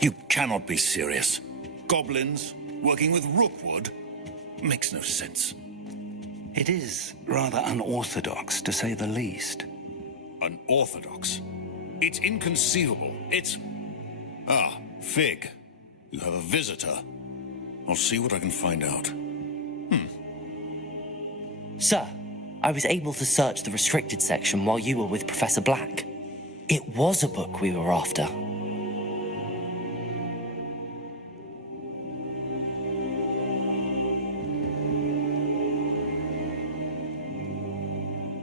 You cannot be serious. Goblins working with Rookwood makes no sense. It is rather unorthodox, to say the least. Unorthodox? It's inconceivable. It's... Ah, Fig. You have a visitor. I'll see what I can find out. Sir, I was able to search the restricted section while you were with Professor Black. It was a book we were after.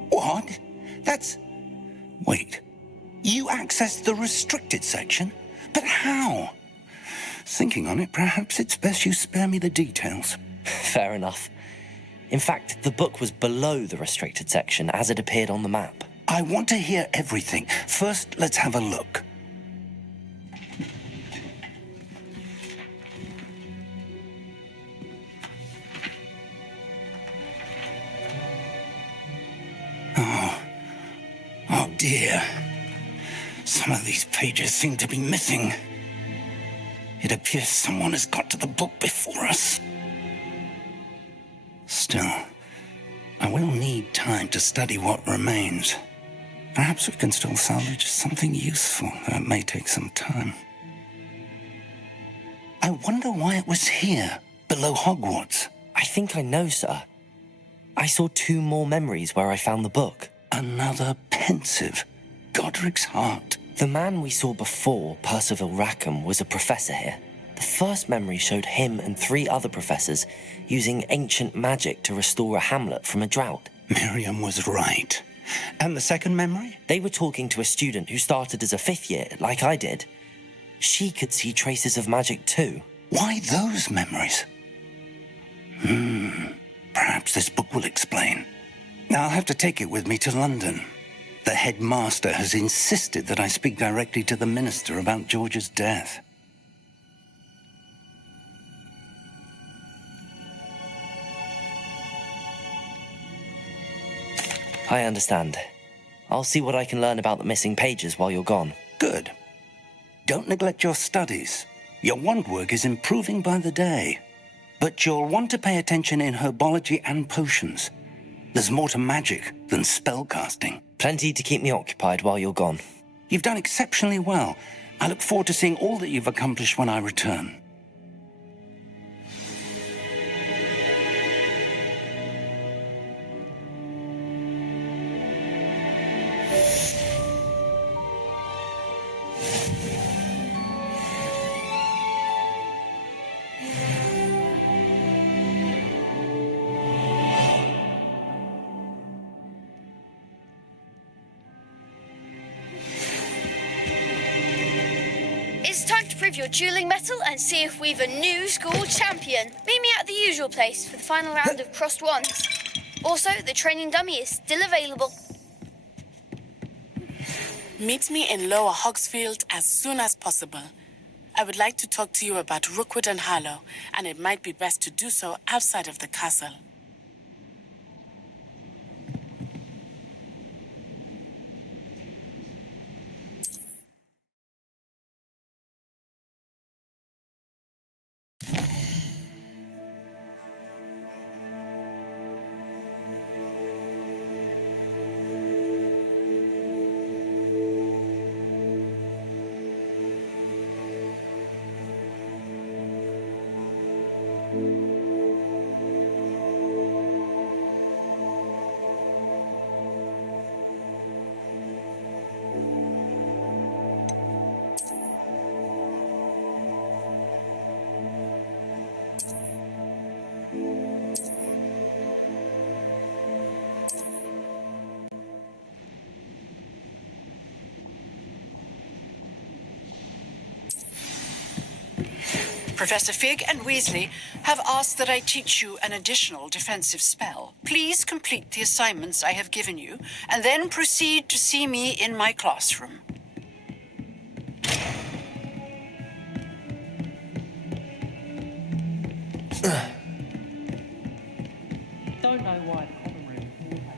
What? That's... Wait. You accessed the restricted section? But how? Thinking on it, perhaps it's best you spare me the details. Fair enough. In fact, the book was below the restricted section as it appeared on the map. I want to hear everything. First, let's have a look. Oh dear. Some of these pages seem to be missing. It appears someone has got to the book before us. Still, I will need time to study what remains. Perhaps we can still salvage something useful, though it may take some time. I wonder why it was here, below Hogwarts. I think I know, sir. I saw 2 more memories where I found the book. Another pensive. Godric's heart. The man we saw before, Percival Rackham, was a professor here. The first memory showed him and 3 other professors using ancient magic to restore a hamlet from a drought. Miriam was right. And the second memory? They were talking to a student who started as a 5th year, like I did. She could see traces of magic too. Why those memories? Perhaps this book will explain. I'll have to take it with me to London. The headmaster has insisted that I speak directly to the minister about George's death. I understand. I'll see what I can learn about the missing pages while you're gone. Good. Don't neglect your studies. Your wand work is improving by the day. But you'll want to pay attention in herbology and potions. There's more to magic than spellcasting. Plenty to keep me occupied while you're gone. You've done exceptionally well. I look forward to seeing all that you've accomplished when I return. It's time to prove your dueling mettle and see if we've a new school champion. Meet me at the usual place for the final round of crossed wands. Also, the training dummy is still available. Meet me in Lower Hogsfield as soon as possible. I would like to talk to you about Rookwood and Harlow, and it might be best to do so outside of the castle. Professor Fig and Weasley have asked that I teach you an additional defensive spell. Please complete the assignments I have given you, and then proceed to see me in my classroom. Don't know why the common room all had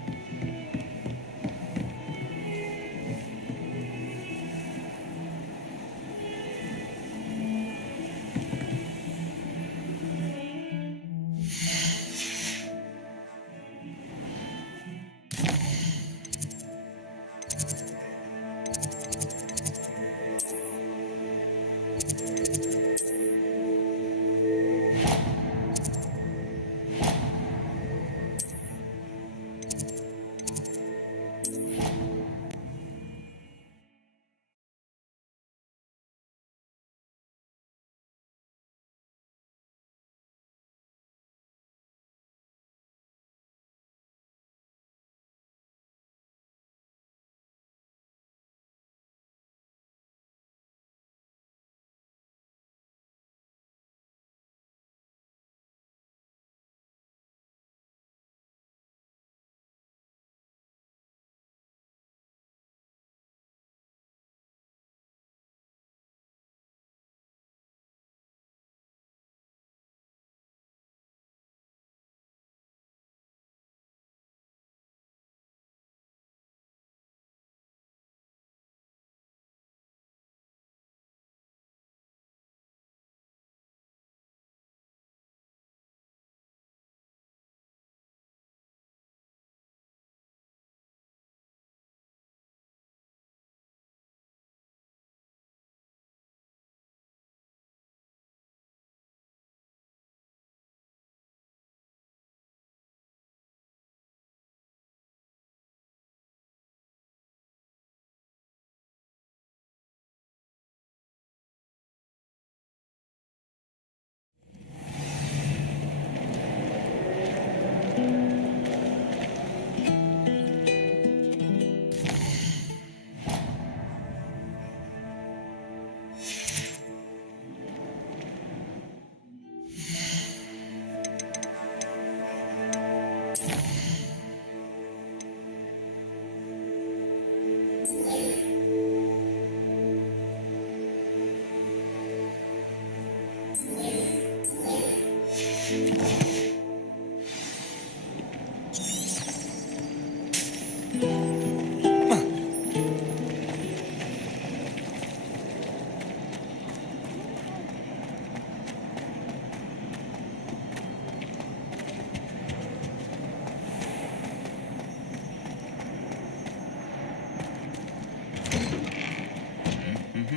You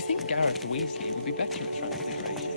think Gareth Weasley would be better at transfiguration?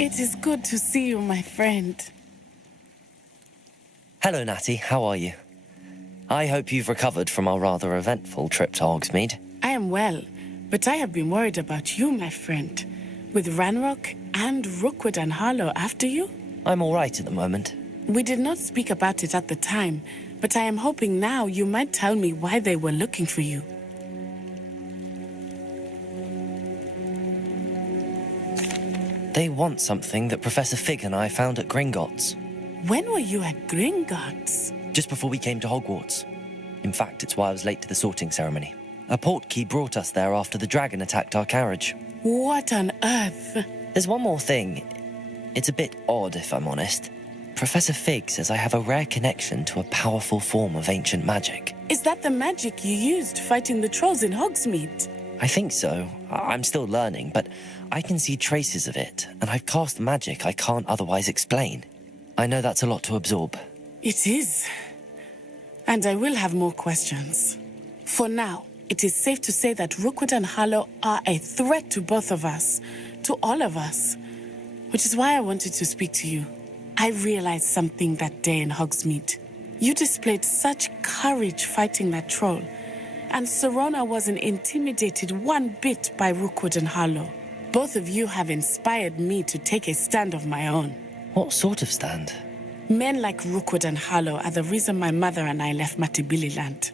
It is good to see you, my friend. Hello, Natty. How are you? I hope you've recovered from our rather eventful trip to Hogsmeade. I am well, but I have been worried about you, my friend. With Ranrock and Rookwood and Harlow after you? I'm all right at the moment. We did not speak about it at the time, but I am hoping now you might tell me why they were looking for you. They want something that Professor Fig and I found at Gringotts. When were you at Gringotts? Just before we came to Hogwarts. In fact, it's why I was late to the sorting ceremony. A portkey brought us there after the dragon attacked our carriage. What on earth? There's one more thing. It's a bit odd, if I'm honest. Professor Fig says I have a rare connection to a powerful form of ancient magic. Is that the magic you used fighting the trolls in Hogsmeade? I think so. I'm still learning, but I can see traces of it, and I've cast magic I can't otherwise explain. I know that's a lot to absorb. It is. And I will have more questions. For now, it is safe to say that Rookwood and Harlow are a threat to both of us, to all of us, which is why I wanted to speak to you. I realized something that day in Hogsmeade. You displayed such courage fighting that troll, and Serona wasn't intimidated one bit by Rookwood and Harlow. Both of you have inspired me to take a stand of my own. What sort of stand? Men like Rookwood and Harlow are the reason my mother and I left Matabeleland.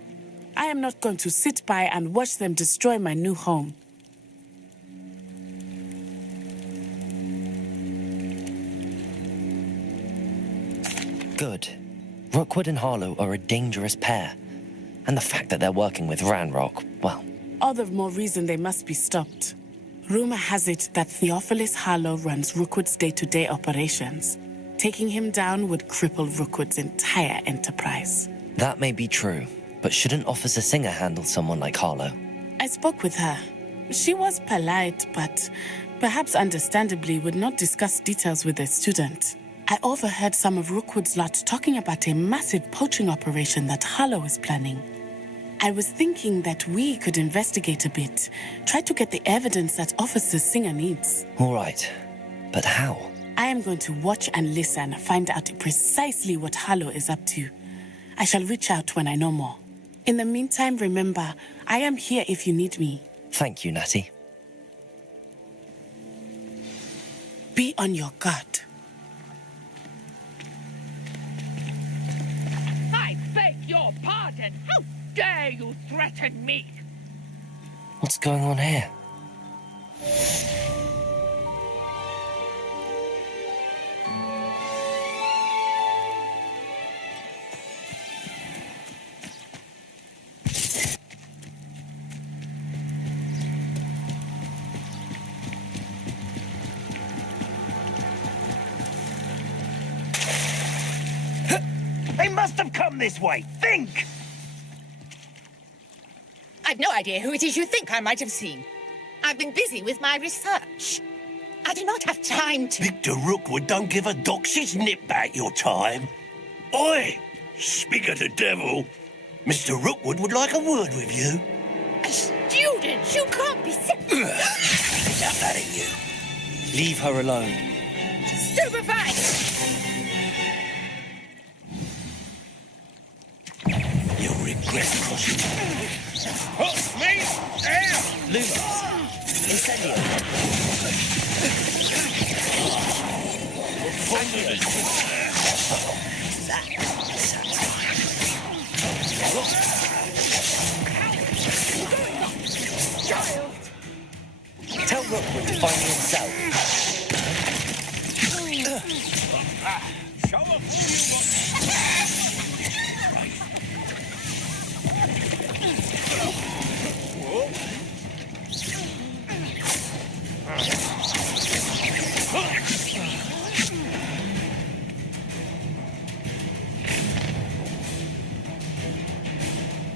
I am not going to sit by and watch them destroy my new home. Good. Rookwood and Harlow are a dangerous pair. And the fact that they're working with Ranrock, well... All the more reason they must be stopped. Rumor has it that Theophilus Harlow runs Rookwood's day-to-day operations. Taking him down would cripple Rookwood's entire enterprise. That may be true, but shouldn't Officer Singer handle someone like Harlow? I spoke with her. She was polite, but perhaps understandably would not discuss details with a student. I overheard some of Rookwood's lot talking about a massive poaching operation that Harlow is planning. I was thinking that we could investigate a bit, try to get the evidence that Officer Singer needs. All right, but how? I am going to watch and listen, find out precisely what Harlow is up to. I shall reach out when I know more. In the meantime, remember, I am here if you need me. Thank you, Natty. Be on your guard. I beg your pardon. How dare you threaten me? What's going on here? They must have come this way. Think! I've no idea who it is you think I might have seen. I've been busy with my research. I do not have time to... Victor Rookwood don't give a doxy's nip back your time. Oi! Speak of the devil. Mr. Rookwood would like a word with you. A student? You can't be... Enough out of you. Leave her alone. Stupefied! You'll regret crossing. Hook me! There! Lumos! Incendio! Tell Rookwood to find me himself. Show up all you want.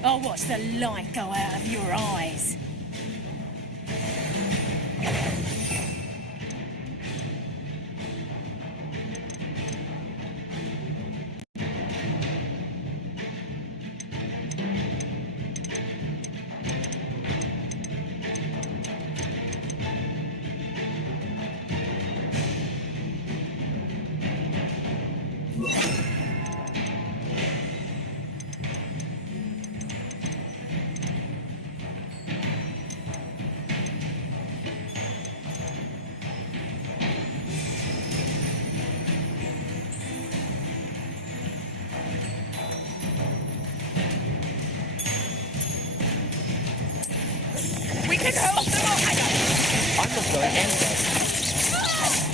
I'll watch the light go out of your eyes. We can help them all. I'm not going anywhere.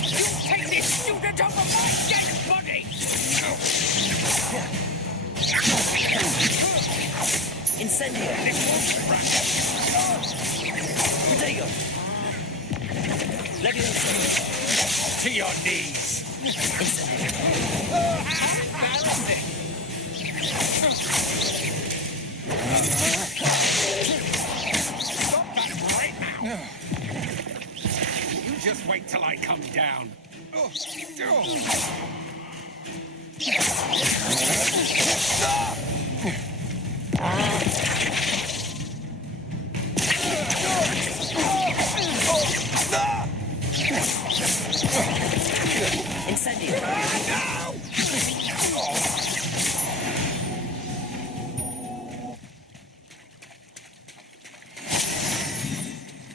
You take this student over my dead body! Incendio! Protego! Levioso! To your knees! You just wait till I come down. Incendio!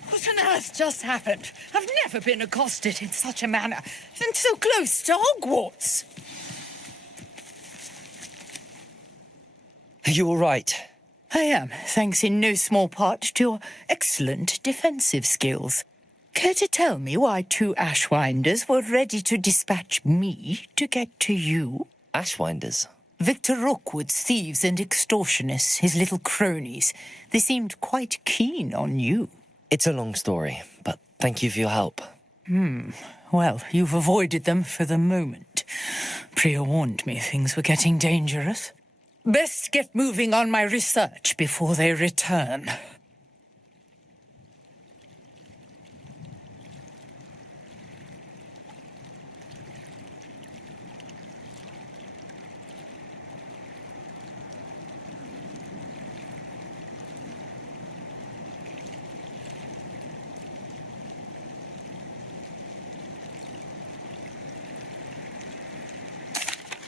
What on earth just happened? I've never been accosted in such a manner, and so close to Hogwarts. Are you all right? I am, thanks in no small part to your excellent defensive skills. Care to tell me why two Ashwinders were ready to dispatch me to get to you? Ashwinders? Victor Rookwood's thieves and extortionists, his little cronies. They seemed quite keen on you. It's a long story, but Thank you for your help. Well, you've avoided them for the moment. Priya warned me things were getting dangerous. Best get moving on my research before they return.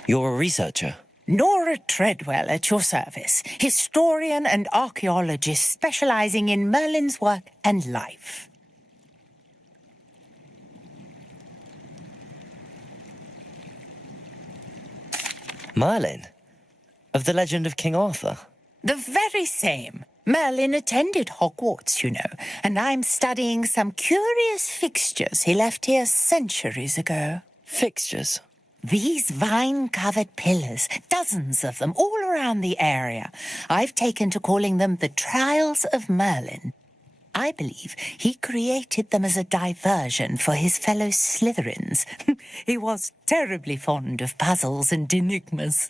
You're a researcher? Nora Treadwell at your service, historian and archaeologist specializing in Merlin's work and life. Merlin? Of the legend of King Arthur? The very same. Merlin attended Hogwarts, you know, and I'm studying some curious fixtures he left here centuries ago. Fixtures? These vine-covered pillars, dozens of them, all around the area. I've taken to calling them the Trials of Merlin. I believe he created them as a diversion for his fellow Slytherins. He was terribly fond of puzzles and enigmas.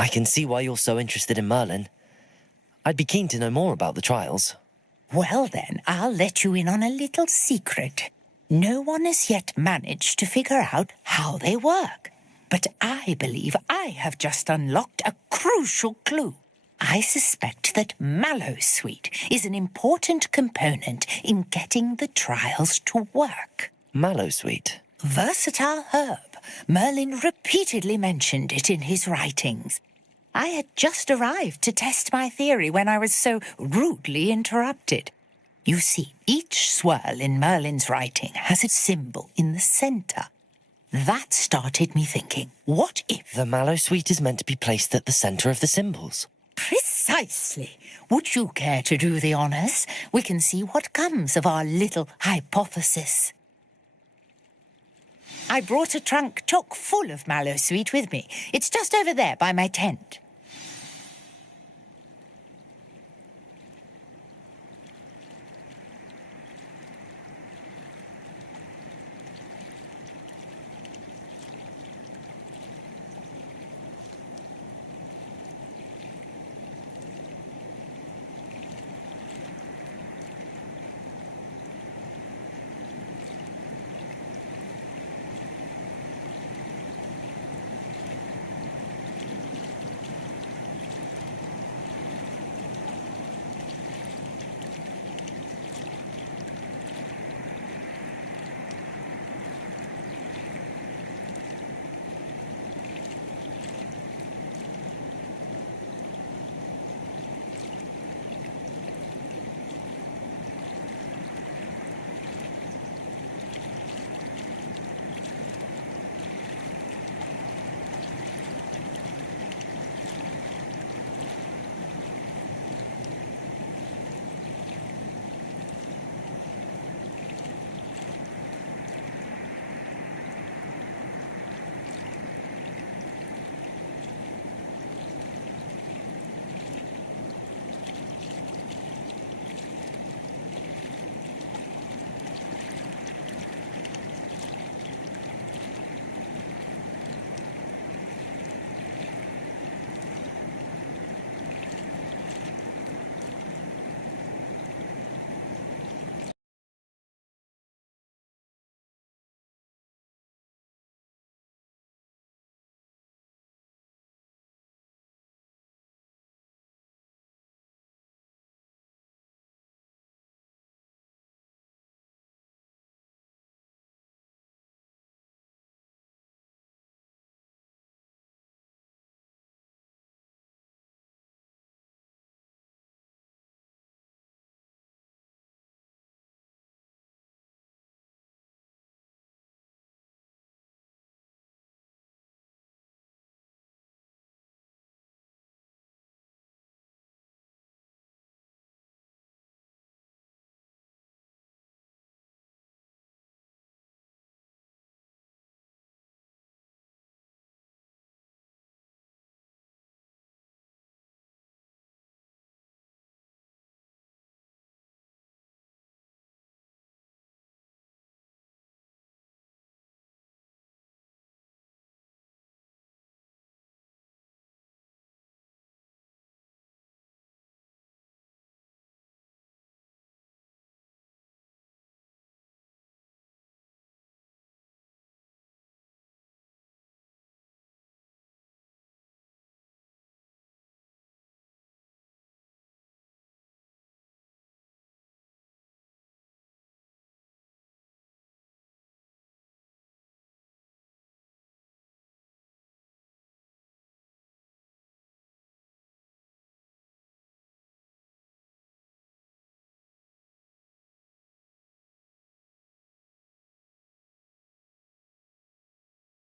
I can see why you're so interested in Merlin. I'd be keen to know more about the trials. Well then, I'll let you in on a little secret. No one has yet managed to figure out how they work. But I believe I have just unlocked a crucial clue. I suspect that Mallowsweet is an important component in getting the trials to work. Mallowsweet? Versatile herb. Merlin repeatedly mentioned it in his writings. I had just arrived to test my theory when I was so rudely interrupted. You see, each swirl in Merlin's writing has a symbol in the centre. That started me thinking, what if... The Mallowsweet is meant to be placed at the centre of the symbols. Precisely. Would you care to do the honours? We can see what comes of our little hypothesis. I brought a trunk chock full of Mallowsweet with me. It's just over there by my tent.